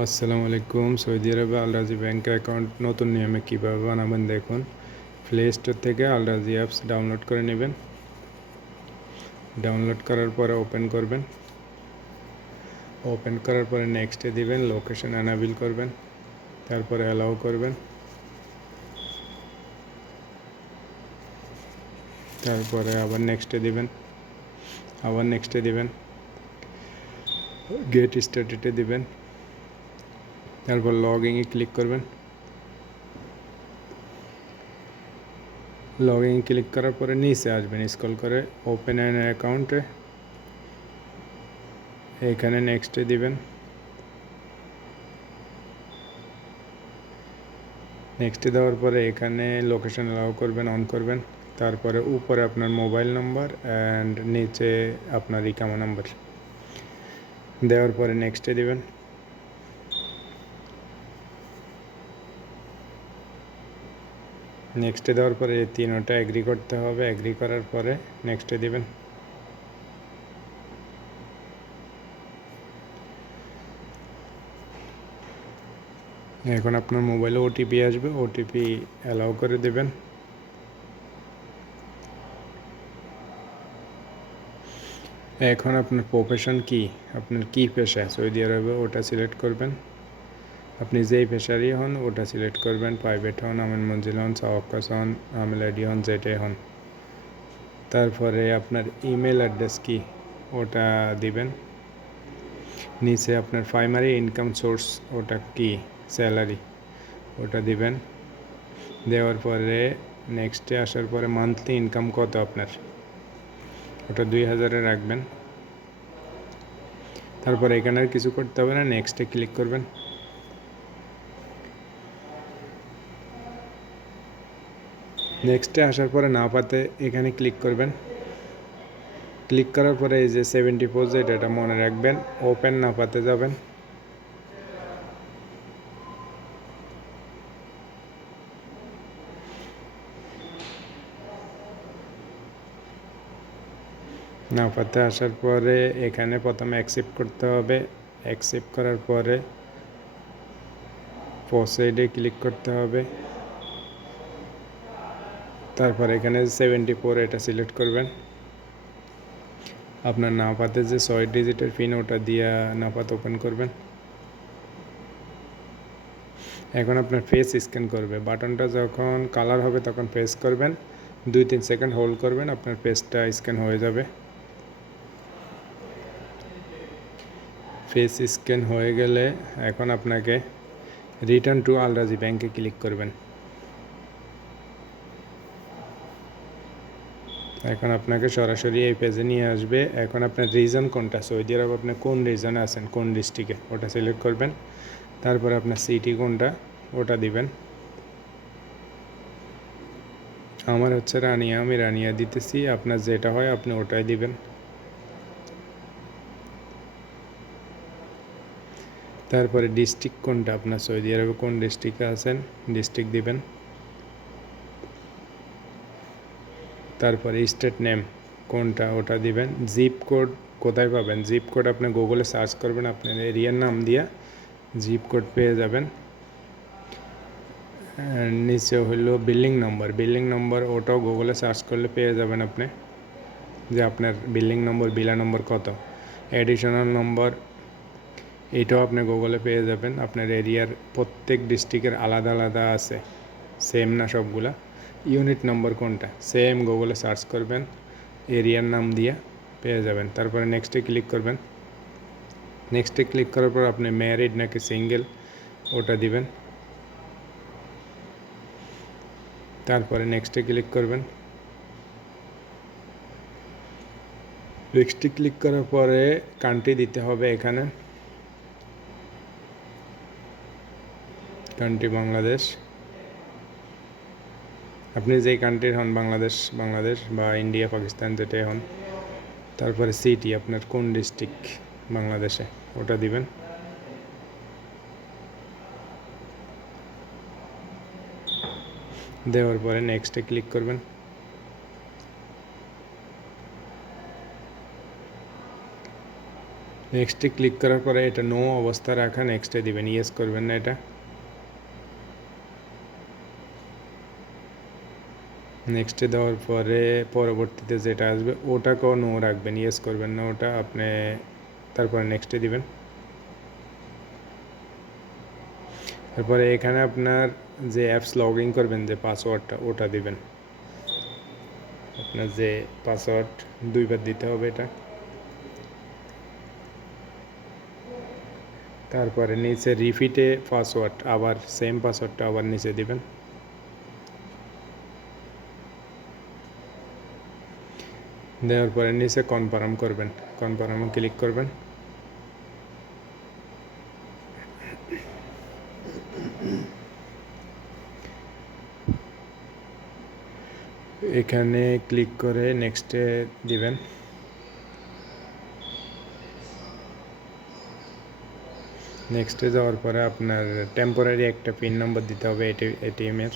আসসালামু আলাইকুম। সৌদি আরবে আল রাজি ব্যাংক অ্যাকাউন্ট নতুন নিয়মে কীভাবে বানাবেন দেখুন। প্লে স্টোর থেকে আল রাজি অ্যাপস ডাউনলোড করে নেবেন। ডাউনলোড করার পরে ওপেন করবেন। ওপেন করার পরে নেক্সটে দিবেন, লোকেশন অ্যানাবিল করবেন, তারপরে অ্যালাউ করবেন, তারপরে আবার নেক্সটে দিবেন, গেট স্টার্টেডে দিবেন, তারপর লগ ইনে ক্লিক করবেন। লগ ইন ক্লিক করার পরে নিচে আসবেন, স্ক্রল করে ওপেন অ্যান অ্যাকাউন্টে এখানে নেক্সটে দিবেন। নেক্সটে দেওয়ার পরে এখানে লোকেশন অ্যালাউ করবেন, অন করবেন, তারপরে উপরে আপনার মোবাইল নাম্বার অ্যান্ড নিচে আপনার ইকামা নাম্বার দেওয়ার পরে নেক্সটে দিবেন। নেক্সটে দেওয়ার পরে এই তিনটা এগ্রি করতে হবে। এগ্রি করার পরে নেক্সটে দিবেন। এখন আপনার মোবাইলে ওটিপি আসবে, ওটিপি অ্যালাউ করে দেবেন। এখন আপনার প্রফেশন কি, আপনার কি পেশা সৌদি আরবে ওটা সিলেক্ট করবেন। আপনি যেই পেশারই হন ওটা সিলেক্ট করবেন। প্রাইভেট হন, আমিন মঞ্জিল হন, সাওয়াক্কাস হন, আমিল আইডি হন, যেটাই হন। তারপরে আপনার ইমেল অ্যাড্রেস কি ওটা দিবেন। নিচে আপনার প্রাইমারি ইনকাম সোর্স ওটা কি, স্যালারি ওটা দিবেন। দেওয়ার পরে নেক্সটে আসার পরে মান্থলি ইনকাম কত আপনার ওটা 2000 রাখবেন। তারপর এখানে আর কিছু করতে হবে না, নেক্সটে ক্লিক করবেন। নেক্সটে আসার পরে না পাতে এখানে ক্লিক করবেন। ক্লিক করার পরে এই যে 70 এটা মনে রাখবেন। ওপেন না পাতে যাবেন। না পাতে আসার পরে এখানে প্রথমে অ্যাকসেপ্ট করতে হবে। অ্যাকসেপ্ট করার পরে প্রসিডে ক্লিক করতে হবে। তারপর এখানে 74 এটা সিলেক্ট করবেন। আপনার না পাতে যে 6 ডিজিটের পিন ওটা দিয়ে না পাতে ওপেন করবেন। এখন আপনার ফেস স্ক্যান করবে। বাটনটা যখন কালার হবে তখন প্রেস করবেন, 2-3 সেকেন্ড হোল্ড করবেন, আপনার ফেসটা স্ক্যান হয়ে যাবে। ফেস স্ক্যান হয়ে গেলে এখন আপনাকে রিটার্ন টু আল রাজি ব্যাংকে ক্লিক করবেন। এখন আপনাকে সরাসরি এই পেজে নিয়ে আসবে। এখন আপনার রিজন কোনটা, সৌদি আরব আপনি কোন রিজনে আছেন, কোন ডিস্ট্রিক্টে ওটা সিলেক্ট করবেন। তারপরে আপনার সিটি কোনটা ওটা দিবেন। আমার হচ্ছে রানিয়া, আমি রানিয়া দিতেছি। আপনার যেটা হয় আপনি ওটাই দিবেন। তারপরে ডিস্ট্রিক্ট কোনটা, আপনার সৌদি আরবে কোন ডিস্ট্রিক্টে আছেন ডিস্ট্রিক্ট দিবেন। তারপরে স্টেট নেম কোনটা ওটা দিবেন। জিপ কোড কোথায় পাবেন, জিপ কোড আপনি গুগলে সার্চ করবেন, আপনার এরিয়ার নাম দিয়ে জিপ কোড পেয়ে যাবেন। নিচে হলো বিল্ডিং নম্বর ওটাও গুগলে সার্চ করলে পেয়ে যাবেন আপনি, যে আপনার বিল্ডিং নম্বর, বিলা নম্বর কত। অ্যাডিশনাল নম্বর এটাও আপনি গুগলে পেয়ে যাবেন। আপনার এরিয়ার প্রত্যেক ডিস্ট্রিক্টের আলাদা আলাদা আছে, সেম না সবগুলা। ইউনিট নম্বর কোনটা সেম গুগলে সার্চ করবেন, এরিয়ার নাম দিয়ে পেয়ে যাবেন। তারপরে নেক্সটে ক্লিক করবেন। নেক্সটে ক্লিক করার পর আপনি ম্যারিড নাকি সিঙ্গেল ওটা দিবেন। তারপরে নেক্সটে ক্লিক করবেন। নেক্সটে ক্লিক করার পরে কান্ট্রি দিতে হবে। এখানে কান্ট্রি বাংলাদেশ, আপনি যেই কান্ট্রির হন, বাংলাদেশ বা ইন্ডিয়া, পাকিস্তান যেটাই হন। তারপরে সিটি আপনার কোন ডিস্ট্রিক্ট বাংলাদেশে ওটা দিবেন। দেওয়ার পরে নেক্সটে ক্লিক করবেন। নেক্সটে ক্লিক করার পরে এটা নো অবস্থা রাখা, নেক্সটে দিবেন, ইয়েস করবেন না এটা। নেক্সটে দেওয়ার পরে পরবর্তীতে যেটা আসবে ওটাকেও নো রাখবেন, ইয়েস করবেন না ওটা আপনি। তারপরে নেক্সটে দিবেন। তারপরে এখানে আপনার যে অ্যাপস লগ ইন করবেন যে পাসওয়ার্ডটা ওটা দিবেন। আপনার যে পাসওয়ার্ড 2বার দিতে হবে এটা। তারপরে নিচে রিপিটে পাসওয়ার্ড, আবার সেম পাসওয়ার্ডটা আবার নিচে দিবেন। দেওয়ার পরে নিচে কনফার্ম করবেন, কনফার্মে ক্লিক করবেন। এখানে ক্লিক করে নেক্সটে দিবেন। নেক্সটে যাওয়ার পরে আপনার টেম্পোরারি একটা পিন নম্বর দিতে হবে এটিএমের।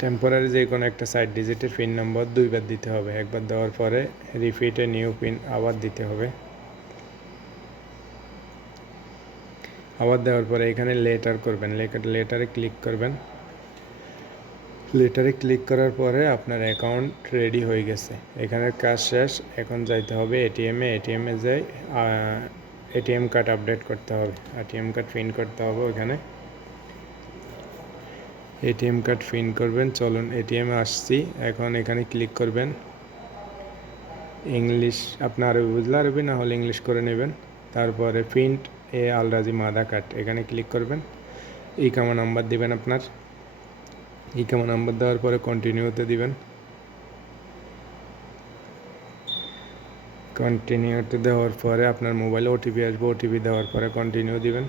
টেম্পোরারি যে কোনো একটা 7 ডিজিটের পিন নম্বর 2বার দিতে হবে। একবার দেওয়ার পরে রিপিটে নিউ পিন আবার দিতে হবে। আবার দেওয়ার পরে এখানে লেটার করবেন, লেটারে ক্লিক করবেন। লেটারে ক্লিক করার পরে আপনার অ্যাকাউন্ট রেডি হয়ে গেছে, এখানের কাজ শেষ। এখন যাইতে হবে এটিএমে যাই এটিএম কার্ড আপডেট করতে হবে, এটিএম কার্ড পিন করতে হবে ওখানে। এটিএম কার্ড পিন করবেন। চলুন এটিএমে আসছি, এখন এখানে ক্লিক করবেন। ইংলিশ আপনার আরবি বুঝলে আরবি, না হলে ইংলিশ করে নেবেন। তারপরে প্রিন্ট আলরাজি মাদা কার্ড এখানে ক্লিক করবেন। ইকামা নাম্বার দিবেন আপনার। ইকামা নাম্বার দেওয়ার পরে কন্টিনিউতে দিবেন। কন্টিনিউতে দেওয়ার পরে আপনার মোবাইলে ওটিপি আসবে, ওটিপি দেওয়ার পরে কন্টিনিউ দিবেন।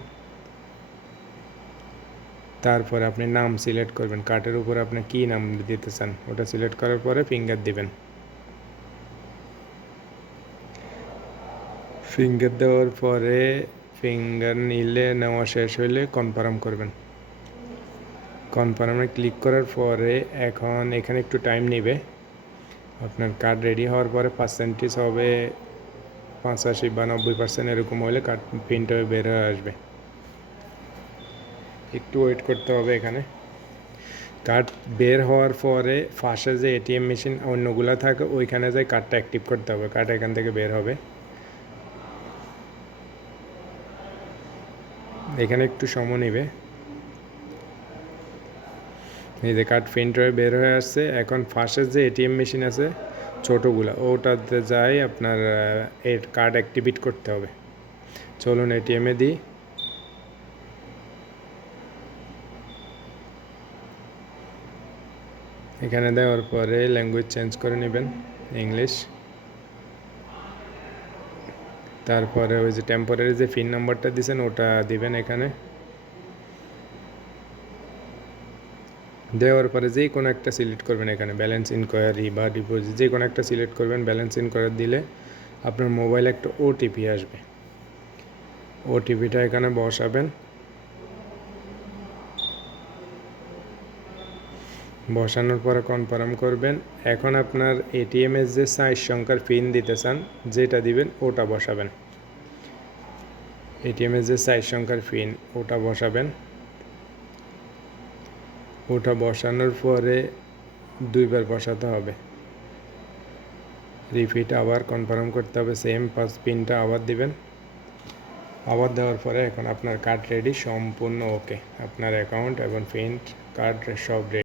তারপরে আপনি নাম সিলেক্ট করবেন, কার্ডের উপরে আপনি কী নাম দিতে চান ওটা সিলেক্ট করার পরে ফিঙ্গার দিবেন। ফিঙ্গার দেওয়ার পরে ফিঙ্গার নিলে নেওয়া শেষ হইলে কনফার্ম করবেন। কনফার্মে ক্লিক করার পরে এখন এখানে একটু টাইম নেবে। আপনার কার্ড রেডি হওয়ার পরে পার্সেন্টেজ হবে 85 বা 90% এরকম হলে কার্ড প্রিন্ট হয়ে বের হয়ে আসবে। একটু ওয়েট করতে হবে এখানে। কার্ড বের হওয়ার পরে ফার্স্টে যে এটিএম মেশিন অন্যগুলো থাকে ওইখানে যাই কার্ডটা অ্যাক্টিভ করতে হবে, কার্ড এখান থেকে বের হবে। এখানে একটু সময় নেবে। এই যে কার্ড প্রিন্ট হয়ে বের হয়ে আসছে। এখন ফার্স্টের যে এটিএম মেশিন আছে ছোটোগুলো ওটাতে যাই আপনার এর কার্ড অ্যাক্টিভেট করতে হবে। চলুন এটিএমে দিই। এখানে দেওয়ার পরে ল্যাঙ্গুয়েজ চেঞ্জ করে নেবেন, ইংলিশ। তারপরে ওই যে টেম্পোরারি যে পিন নাম্বারটা দিয়েছেন ওটা দিবেন এখানে। দেওয়ার পরে যে কোনো একটা সিলেক্ট করবেন, এখানে ব্যালেন্স ইনকোয়ারি বা ডিপোজিট যে কোনো একটা সিলেক্ট করবেন। ব্যালেন্স ইনকোয়ারি দিলে আপনার মোবাইলে একটা ওটিপি আসবে, ওটিপিটা এখানে বসাবেন। বসানোর পরে কনফার্ম করবেন। এখন আপনার এটিএমের যে 4 সংখ্যার পিন দিতে চান যেটা দিবেন ওটা বসাবেন। এটিএমের যে 4 সংখ্যার পিন ওটা বসাবেন। ওটা বসানোর পরে 2বার বসাতে হবে। রিপিট আবার কনফার্ম করতে হবে, সেম পিনটা আবার দিবেন। আবার দেওয়ার পরে এখন আপনার কার্ড রেডি, সম্পূর্ণ ওকে। আপনার অ্যাকাউন্ট এবং প্রিন্ট কার্ড সব রেডি।